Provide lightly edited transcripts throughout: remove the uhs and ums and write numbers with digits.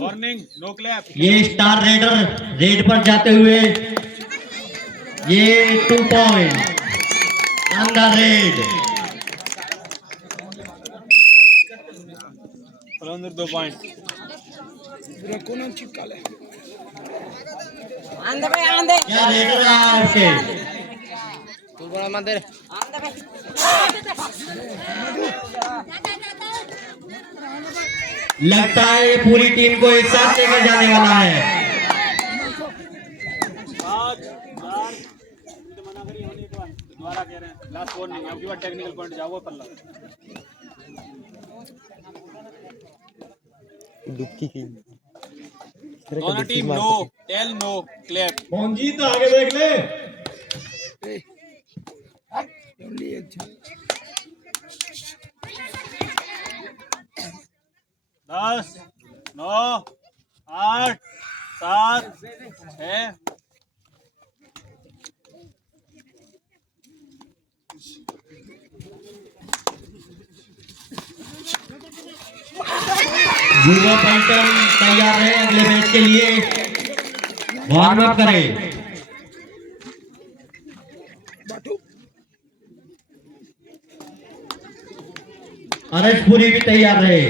Warning, no clap. ये star raider raid पर जाते हुए ये 2 पॉइंट ऑन द रेड। फलंदर 2 पॉइंट। क्या रेडर है आपके? लगता है ये पूरी टीम को एक साथ लेकर जाने वाला है। दोबारा कह रहे हैं, लास्ट वार्निंग, आपकी बात टेक्निकल पॉइंट जाओ पल्ला। दोनों team no tail no clap. कौन जीत आगे देख ले। 10 9 8 7 6 युवा पैटर्न तैयार है अगले मैच के लिए। वार्म अप करें। अरजपुरी भी तैयार रहे।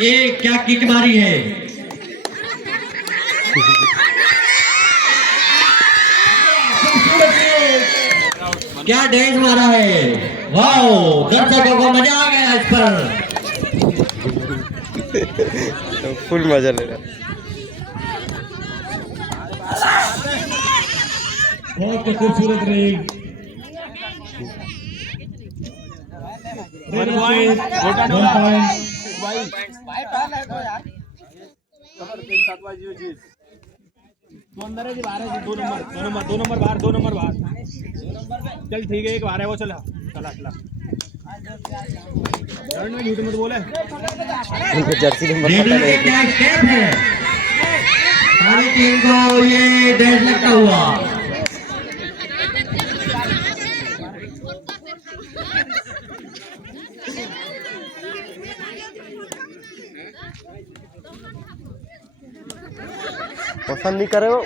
ये क्या किक मारी है? क्या डैश मारा है। वाह, दर्शकों को मजा आ गया इस पर। फुल मजा ले रहा। बहुत खूबसूरत रही। दो अंदर है जी, बाहर है जी, 2 नंबर बाहर, 2 नंबर बाहर। चल ठीक है, एक बाहर है वो। चला चला में झूठ मत बोले। जर्सी नंबर क्या स्टेप है? सारी टीम को ये डैश लगता हुआ। पसंद नहीं करे वो।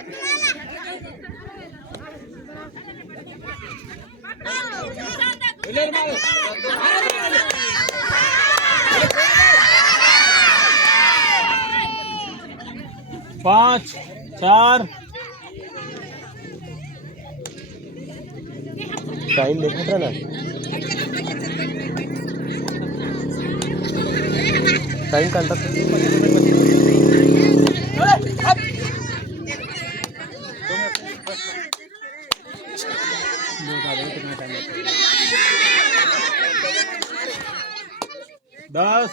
पाँच 4 टाइम देखा था ना, टाइम का अंतर। 10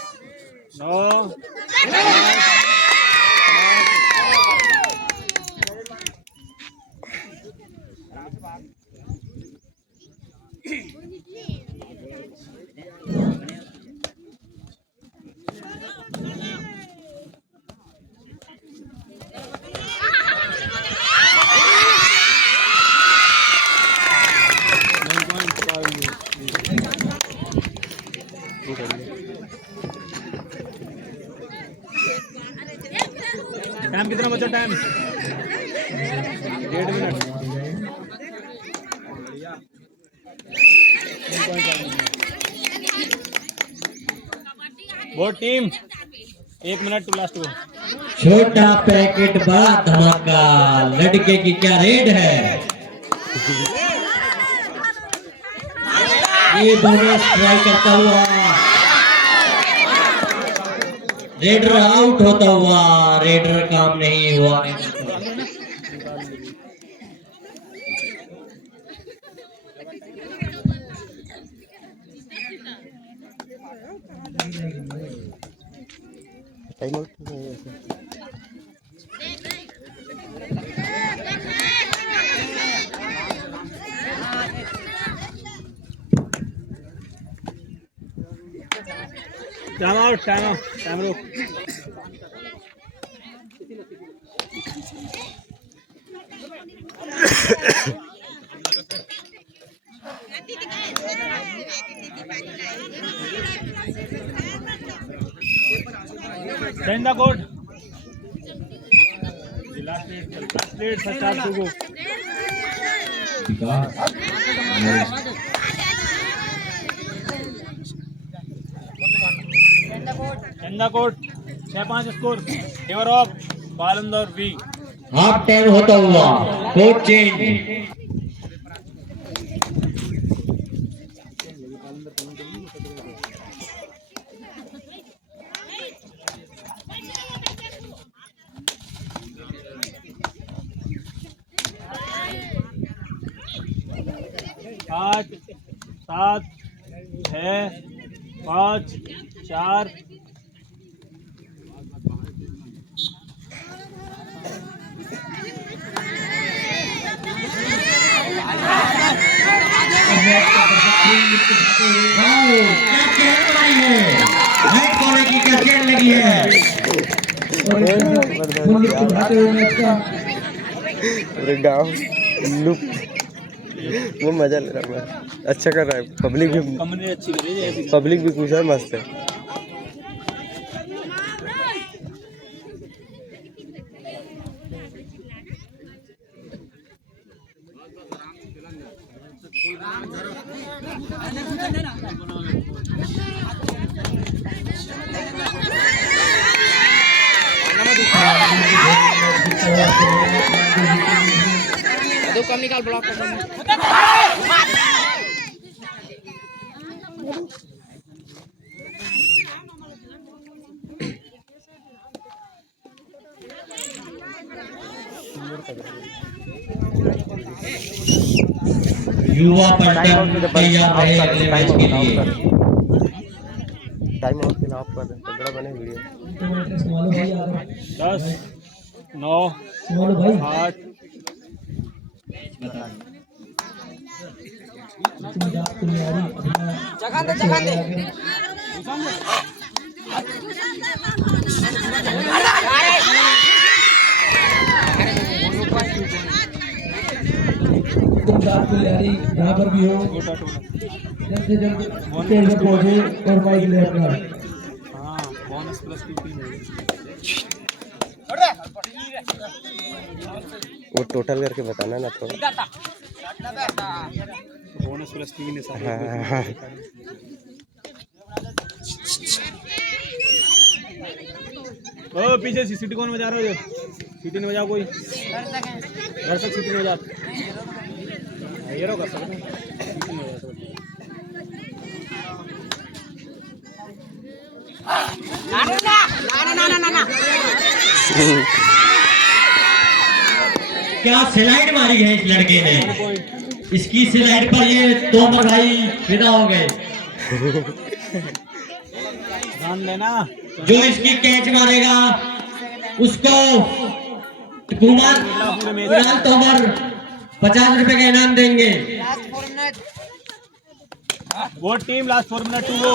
9 टाइम कितना बचा? Time 1.5 minute. बहुत टीम 1 मिनट टू लास्ट। छोटा पैकेट बड़ा धमाका, लड़के की क्या रेड है। ये बोनस ट्राई करता हुआ, रेडर आउट होता हुआ। रेडर काम नहीं हुआ। Time out. Time out time रुक Send the code. Last plate, first half to go. Send the code. 6-5 score. Favor of Balandar V. Half time होता हुआ कोच चेंज। पाँच 7 6 5 4 की कैचेट लगी है। गाँव लुक वो मजा ले रहा है, अच्छा कर रहा है। पब्लिक भी खुश है, मस्त है। कम निकाल ब्लॉक युवा पलटन तैयार है अगले मैच के लिए। टाइम आउट के लिए ऑफ कर दें, तगड़ा बने वीडियो। 10 9 8 यहाँ पर भी हो जल्द से जल्द स्टेज पर पहुंचे और माइक ले अपना। बोनस प्लस 15 वो टोटल करके बताना ना थोड़ा। बोनस प्लस 3 है सारे। हाँ। ओ पीछे सीसीटी कौन बजा रहा हो? सीटी नहीं बजा कोई दर्शक सीटी नहीं बजा ये रो कर सकते ना क्या स्लाइड मारी है इस लड़के ने, इसकी स्लाइड पर ये तोमर भाई फिदा हो गए। ध्यान देना। जो इसकी कैच मारेगा उसको कुणाल तोमर 50 रुपए का इनाम देंगे। वो team last 4 minute to go.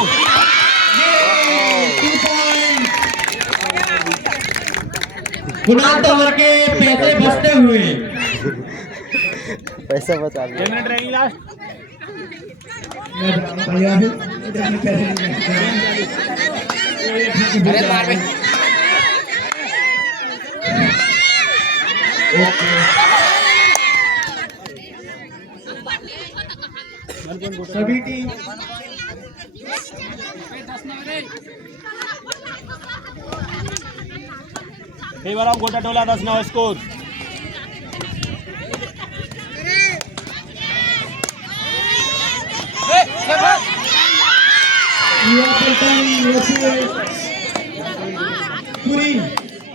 Kunal Tomar के पैसे बचते हुए पैसा बचा लिया। 10 मिनट रहेंगी लास्ट। सभी टीम कई बार आप गोटा टोला 10 9 स्कोर। पूरी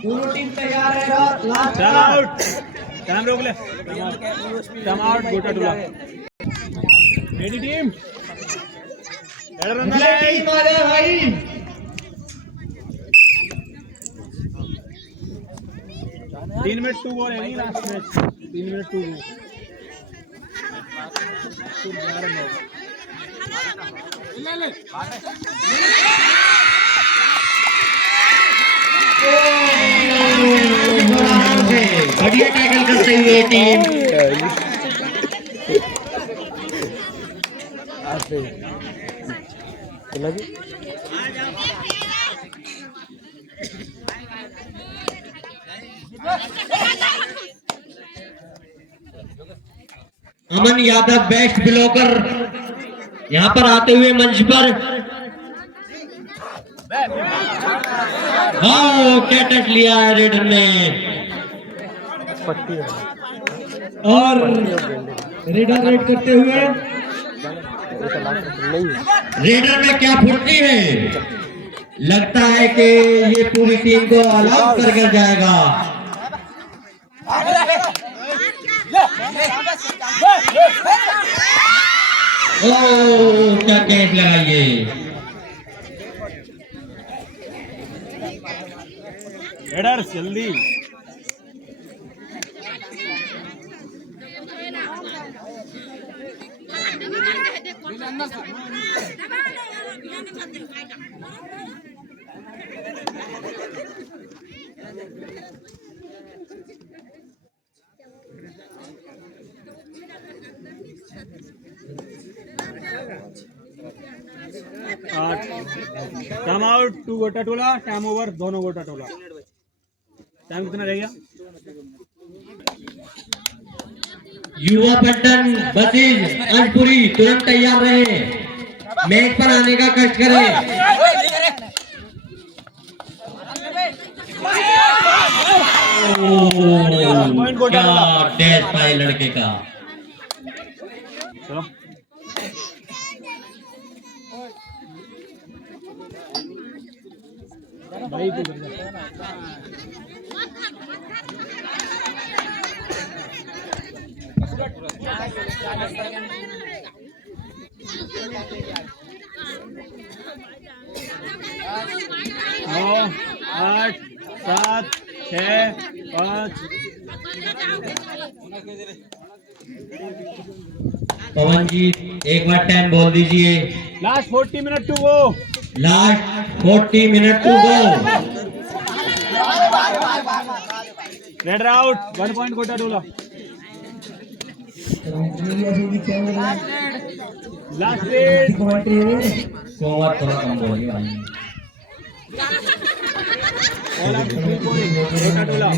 दोनों टीम तैयार है। Last time out. टाइम रोक ले। टाइम आउट गोटा टोला। Ready team. एडर रन ले टीम आ जाए भाई। 3 मिनट टू गो रहेगी लास्ट मैच। 3 मिनट टू गो। ले बढ़िया टैकल करते हुए team Aman Yadav best blocker यहाँ पर आते हुए मंच पर। वाओ क्या टच लिया है रेडर ने। और रेडर रेड करते हुए रेडर में क्या फुर्ती है, लगता है कि ये पूरी टीम को अलग कर जाएगा। ओह क्या कैच लगाइए। हेडर्स जल्दी। टाइम आउट 2 गोटा टोला, टाइम ओवर दोनों गोटा टोला। टाइम कितना रह गया? युवा पट्टन बसीज अंशपुरी तुरंत तैयार रहे, मैच पर आने का कष्ट करें। क्या डैश पाए लड़के का। चलो भाई नौ 8 7 6 5। पवन जी एक बार टाइम बोल दीजिए। Last 40 minute to go. Last 40 minute to go. Raider out 1 point गोटा टोला। लास्ट रेड कोमर थोड़ा कम बोलिए भाई। गोटा टोला।